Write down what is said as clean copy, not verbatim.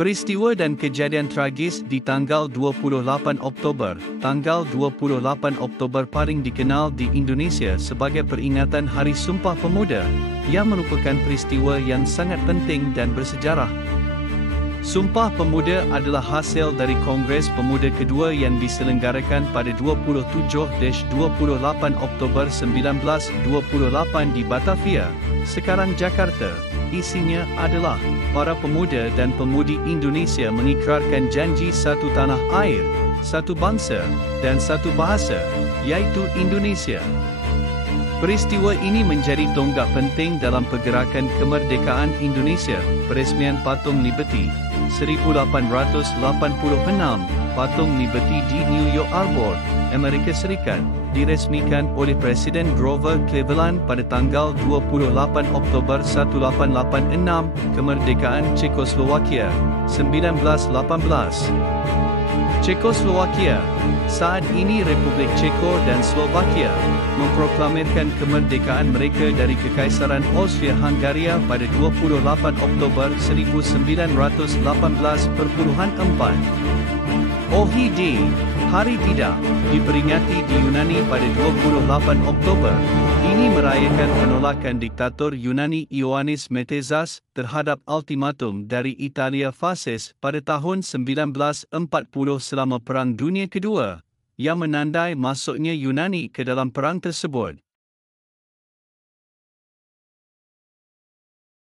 Peristiwa dan kejadian tragis di tanggal 28 Oktober. Tanggal 28 Oktober paling dikenal di Indonesia sebagai peringatan Hari Sumpah Pemuda, yang merupakan peristiwa yang sangat penting dan bersejarah. Sumpah Pemuda adalah hasil dari Kongres Pemuda kedua yang diselenggarakan pada 27-28 Oktober 1928 di Batavia, sekarang Jakarta. Isinya adalah para pemuda dan pemudi Indonesia mengikrarkan janji satu tanah air, satu bangsa, dan satu bahasa, yaitu Indonesia. Peristiwa ini menjadi tonggak penting dalam pergerakan kemerdekaan Indonesia. Peresmian Patung Liberty 1886, Patung Liberty di New York Harbor, Amerika Serikat, diresmikan oleh Presiden Grover Cleveland pada tanggal 28 Oktober 1886. Kemerdekaan Czechoslovakia 1918. Czechoslovakia, saat ini Republik Ceko dan Slovakia, memproklamirkan kemerdekaan mereka dari Kekaisaran Austria-Hungaria pada 28 Oktober 1918. 4. OHD, Hari Tidak, diperingati di Yunani pada 28 Oktober. Ini merayakan penolakan diktator Yunani Ioannis Metezas terhadap ultimatum dari Italia Fasis pada tahun 1940 selama Perang Dunia Kedua, yang menandai masuknya Yunani ke dalam perang tersebut.